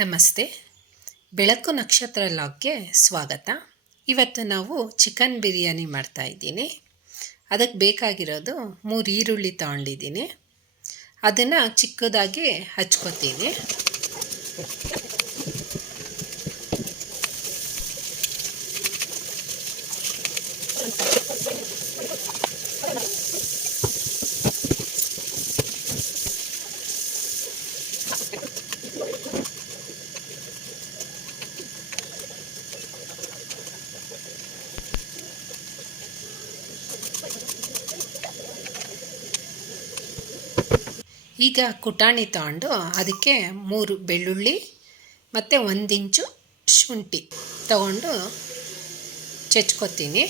ನಮಸ್ತೆ. ಬೆಳಕು ನಕ್ಷತ್ರ ಲಾಗ್ಗೆ ಸ್ವಾಗತ. ಇವತ್ತು ನಾವು ಚಿಕನ್ ಬಿರಿಯಾನಿ ಮಾಡ್ತಾಯಿದ್ದೀನಿ. ಅದಕ್ಕೆ ಬೇಕಾಗಿರೋದು 3 ಈರುಳ್ಳಿ ತಗೊಂಡಿದ್ದೀನಿ. ಅದನ್ನು ಚಿಕ್ಕದಾಗಿ ಹಚ್ಕೋತೀನಿ. ಈಗ ಕುಟಾಣಿ ತಗೊಂಡು ಅದಕ್ಕೆ 3 ಬೆಳ್ಳುಳ್ಳಿ ಮತ್ತು 1 ಇಂಚು ಶುಂಠಿ ತಗೊಂಡು ಚೆಚ್ಕೋತೀನಿ.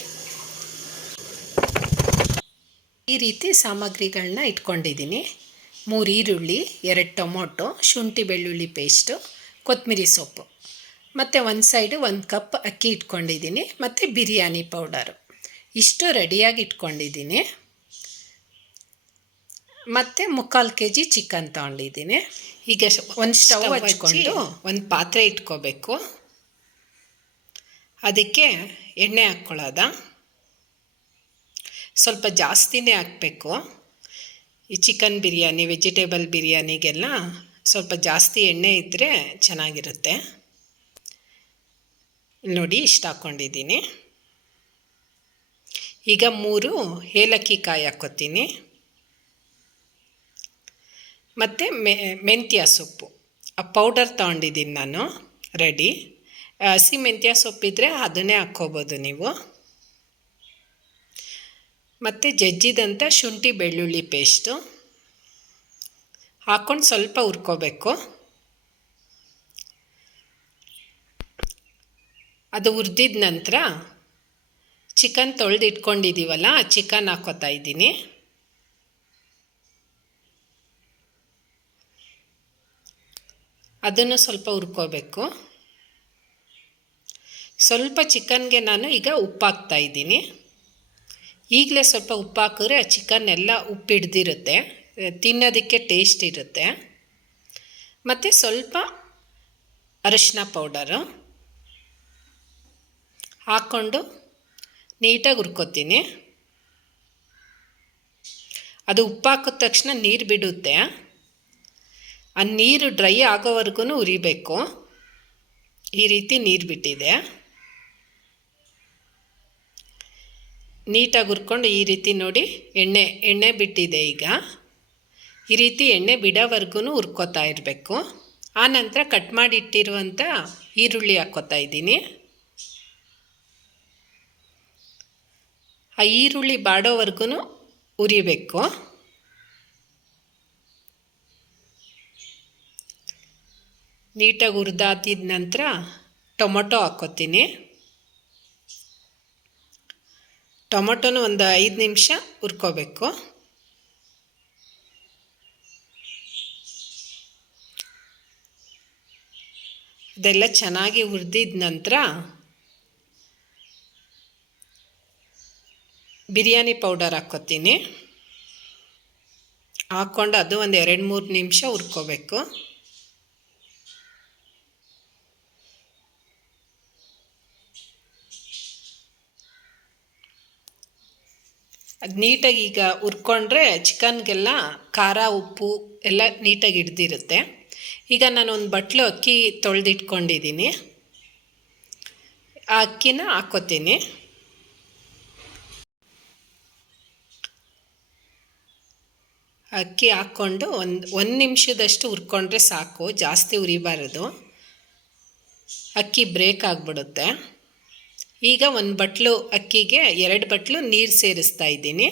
ಈ ರೀತಿ ಸಾಮಗ್ರಿಗಳನ್ನ ಇಟ್ಕೊಂಡಿದ್ದೀನಿ. 3 ಈರುಳ್ಳಿ, 2 ಟೊಮೊಟೊ, ಶುಂಠಿ ಬೆಳ್ಳುಳ್ಳಿ ಪೇಸ್ಟು, ಕೊತ್ತಂಬರಿ ಸೊಪ್ಪು ಮತ್ತು ಒಂದು ಸೈಡು 1 ಕಪ್ ಅಕ್ಕಿ ಇಟ್ಕೊಂಡಿದ್ದೀನಿ ಮತ್ತು ಬಿರಿಯಾನಿ ಪೌಡರು ಇಷ್ಟು ರೆಡಿಯಾಗಿ ಇಟ್ಕೊಂಡಿದ್ದೀನಿ. ಮತ್ತು 3/4 kg ಚಿಕನ್ ತೊಗೊಂಡಿದ್ದೀನಿ. ಈಗ ಒಂದು ಸ್ಟವ್ ಹಚ್ಕೊಂಡು ಒಂದು ಪಾತ್ರೆ ಇಟ್ಕೋಬೇಕು. ಅದಕ್ಕೆ ಎಣ್ಣೆ ಹಾಕ್ಕೊಳ್ಳೋದ ಸ್ವಲ್ಪ ಜಾಸ್ತಿನೇ ಹಾಕಬೇಕು. ಈ ಚಿಕನ್ ಬಿರಿಯಾನಿ, ವೆಜಿಟೇಬಲ್ ಬಿರಿಯಾನಿಗೆಲ್ಲ ಸ್ವಲ್ಪ ಜಾಸ್ತಿ ಎಣ್ಣೆ ಇದ್ದರೆ ಚೆನ್ನಾಗಿರುತ್ತೆ. ನೋಡಿ ಇಷ್ಟು ಹಾಕ್ಕೊಂಡಿದ್ದೀನಿ. ಈಗ 3 ಏಲಕ್ಕಿ ಕಾಯಿ ಹಾಕ್ಕೋತೀನಿ ಮತ್ತು ಮೆಂತ್ಯ ಸೊಪ್ಪು ಪೌಡರ್ ತೊಗೊಂಡಿದ್ದೀನಿ ನಾನು ರೆಡಿ. ಹಸಿ ಮೆಂತ್ಯ ಸೊಪ್ಪಿದ್ರೆ ಅದನ್ನೇ ಹಾಕ್ಕೋಬೋದು ನೀವು. ಮತ್ತು ಜಜ್ಜಿದಂಥ ಶುಂಠಿ ಬೆಳ್ಳುಳ್ಳಿ ಪೇಸ್ಟು ಹಾಕ್ಕೊಂಡು ಸ್ವಲ್ಪ ಹುರ್ಕೋಬೇಕು. ಅದು ಹುರಿದಿದ ನಂತರ ಚಿಕನ್ ತೊಳೆದು ಇಟ್ಕೊಂಡಿದ್ದೀವಲ್ಲ, ಚಿಕನ್ ಹಾಕ್ಕೋತಾ ಇದ್ದೀನಿ. ಅದನ್ನು ಸ್ವಲ್ಪ ಹುರ್ಕೋಬೇಕು. ಸ್ವಲ್ಪ ಚಿಕನ್ಗೆ ನಾನು ಈಗ ಉಪ್ಪು ಹಾಕ್ತಾಯಿದ್ದೀನಿ. ಈಗಲೇ ಸ್ವಲ್ಪ ಉಪ್ಪು ಹಾಕಿದ್ರೆ ಚಿಕನ್ ಎಲ್ಲ ಉಪ್ಪು ಹಿಡ್ದಿರುತ್ತೆ, ತಿನ್ನೋದಕ್ಕೆ ಟೇಸ್ಟ್ ಇರುತ್ತೆ. ಮತ್ತು ಸ್ವಲ್ಪ ಅರಿಶಿನ ಪೌಡರು ಹಾಕ್ಕೊಂಡು ನೀಟಾಗಿ ಹುರ್ಕೋತೀನಿ. ಅದು ಉಪ್ಪು ಹಾಕಿದ ತಕ್ಷಣ ನೀರು ಬಿಡುತ್ತೆ. ಆ ನೀರು ಡ್ರೈ ಆಗೋವರೆಗೂ ಹುರಿಬೇಕು. ಈ ರೀತಿ ನೀರು ಬಿಟ್ಟಿದೆ. ನೀಟಾಗಿ ಹುರ್ಕೊಂಡು ಈ ರೀತಿ ನೋಡಿ ಎಣ್ಣೆ ಬಿಟ್ಟಿದೆ. ಈಗ ಈ ರೀತಿ ಎಣ್ಣೆ ಬಿಡೋವರೆಗೂ ಹುರ್ಕೋತಾ ಇರಬೇಕು. ಆನಂತರ ಕಟ್ ಮಾಡಿ ಇಟ್ಟಿರುವಂಥ ಈರುಳ್ಳಿ ಹಾಕ್ಕೋತಾ ಇದ್ದೀನಿ. ಆ ಈರುಳ್ಳಿ ಬಾಡೋವರೆಗೂ ಹುರಿಬೇಕು. ನೀಟಾಗಿ ಹುರಿದಾದಿದ ನಂತರ ಟೊಮೊಟೊ ಹಾಕ್ಕೋತೀನಿ. ಟೊಮೊಟೊನೂ ಒಂದು 5 ನಿಮಿಷ ಹುರ್ಕೋಬೇಕು. ಇದೆಲ್ಲ ಚೆನ್ನಾಗಿ ಹುರಿದಿದ ನಂತರ ಬಿರಿಯಾನಿ ಪೌಡರ್ ಹಾಕ್ಕೋತೀನಿ. ಹಾಕ್ಕೊಂಡು ಅದು ಒಂದು 2-3 ನಿಮಿಷ ಹುರ್ಕೋಬೇಕು. ಅದು ನೀಟಾಗಿ ಈಗ ಹುರ್ಕೊಂಡ್ರೆ ಚಿಕನ್ಗೆಲ್ಲ ಖಾರ ಉಪ್ಪು ಎಲ್ಲ ನೀಟಾಗಿ ಹಿಡ್ದಿರುತ್ತೆ. ಈಗ ನಾನು ಒಂದು ಬಟ್ಲು ಅಕ್ಕಿ ತೊಳೆದಿಟ್ಕೊಂಡಿದ್ದೀನಿ. ಆ ಅಕ್ಕಿನ ಹಾಕ್ಕೋತೀನಿ. ಅಕ್ಕಿ ಹಾಕ್ಕೊಂಡು ಒಂದು ನಿಮಿಷದಷ್ಟು ಹುರ್ಕೊಂಡ್ರೆ ಸಾಕು, ಜಾಸ್ತಿ ಹುರಿಬಾರದು, ಅಕ್ಕಿ ಬ್ರೇಕ್ ಆಗಿಬಿಡುತ್ತೆ. ಈಗ 1 ಬಟ್ಲು ಅಕ್ಕಿಗೆ 2 ಬಟ್ಲು ನೀರು ಸೇರಿಸ್ತಾ ಇದ್ದೀನಿ.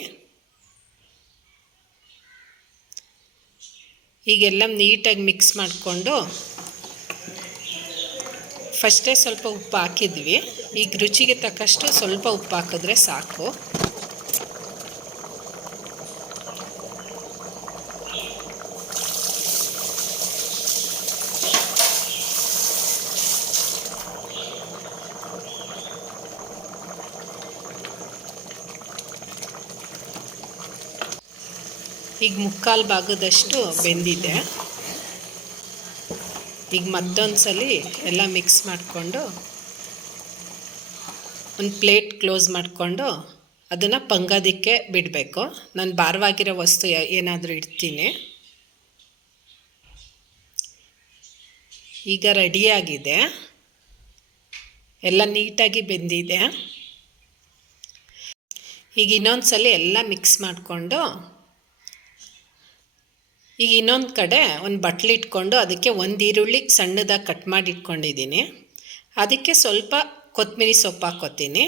ಈಗೆಲ್ಲ ನೀಟಾಗಿ ಮಿಕ್ಸ್ ಮಾಡಿಕೊಂಡು ಫಸ್ಟೇ ಸ್ವಲ್ಪ ಉಪ್ಪು ಹಾಕಿದ್ವಿ. ಈಗ ರುಚಿಗೆ ತಕ್ಕಷ್ಟು ಸ್ವಲ್ಪ ಉಪ್ಪು ಹಾಕಿದ್ರೆ ಸಾಕು. ಈಗ 3/4 ಭಾಗದಷ್ಟು ಬೆಂದಿದೆ. ಈಗ ಮತ್ತೊಂದು ಸಲ ಎಲ್ಲ ಮಿಕ್ಸ್ ಮಾಡಿಕೊಂಡು ಒಂದು ಪ್ಲೇಟ್ ಕ್ಲೋಸ್ ಮಾಡಿಕೊಂಡು ಅದನ್ನು ಪಂಗೋದಕ್ಕೆ ಬಿಡಬೇಕು. ನಾನು ಭಾರವಾಗಿರೋ ವಸ್ತು ಏನಾದರೂ ಇಡ್ತೀನಿ. ಈಗ ರೆಡಿಯಾಗಿದೆ, ಎಲ್ಲ ನೀಟಾಗಿ ಬೆಂದಿದೆ. ಈಗ ಇನ್ನೊಂದು ಸಲ ಎಲ್ಲ ಮಿಕ್ಸ್ ಮಾಡಿಕೊಂಡು ಈಗ ಇನ್ನೊಂದು ಕಡೆ ಒಂದು ಬಟ್ಲು ಇಟ್ಕೊಂಡು ಅದಕ್ಕೆ ಒಂದು ಈರುಳ್ಳಿ ಸಣ್ಣದಾಗಿ ಕಟ್ ಮಾಡಿ ಇಟ್ಕೊಂಡಿದ್ದೀನಿ. ಅದಕ್ಕೆ ಸ್ವಲ್ಪ ಕೊತ್ತಂಬರಿ ಸೊಪ್ಪು ಹಾಕ್ಕೋತೀನಿ.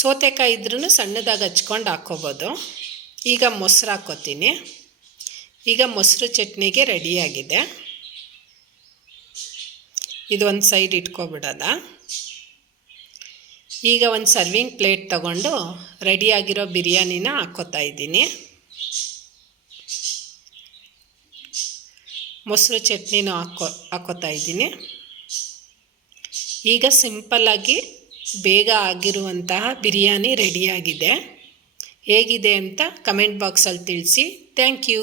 ಸೌತೆಕಾಯಿ ಇದ್ರೂ ಸಣ್ಣದಾಗಿ ಹಚ್ಕೊಂಡು ಹಾಕ್ಕೋಬೋದು. ಈಗ ಮೊಸರು ಹಾಕ್ಕೋತೀನಿ. ಈಗ ಮೊಸರು ಚಟ್ನಿಗೆ ರೆಡಿಯಾಗಿದೆ. ಇದು ಒಂದು ಸೈಡ್ ಇಟ್ಕೊಬಿಡೋದ. ಈಗ ಒಂದು ಸರ್ವಿಂಗ್ ಪ್ಲೇಟ್ ತಗೊಂಡು ರೆಡಿಯಾಗಿರೋ ಬಿರಿಯಾನಿನ ಹಾಕ್ಕೋತಾ ಇದ್ದೀನಿ. ಮೊಸರು ಚಟ್ನಿನೂ ಹಾಕ್ಕೋತಾ ಇದ್ದೀನಿ. ಈಗ ಸಿಂಪಲ್ಲಾಗಿ ಬೇಗ ಆಗಿರುವಂತಹ ಬಿರಿಯಾನಿ ರೆಡಿಯಾಗಿದೆ. ಹೇಗಿದೆ ಅಂತ ಕಮೆಂಟ್ ಬಾಕ್ಸಲ್ಲಿ ತಿಳಿಸಿ. Thank you.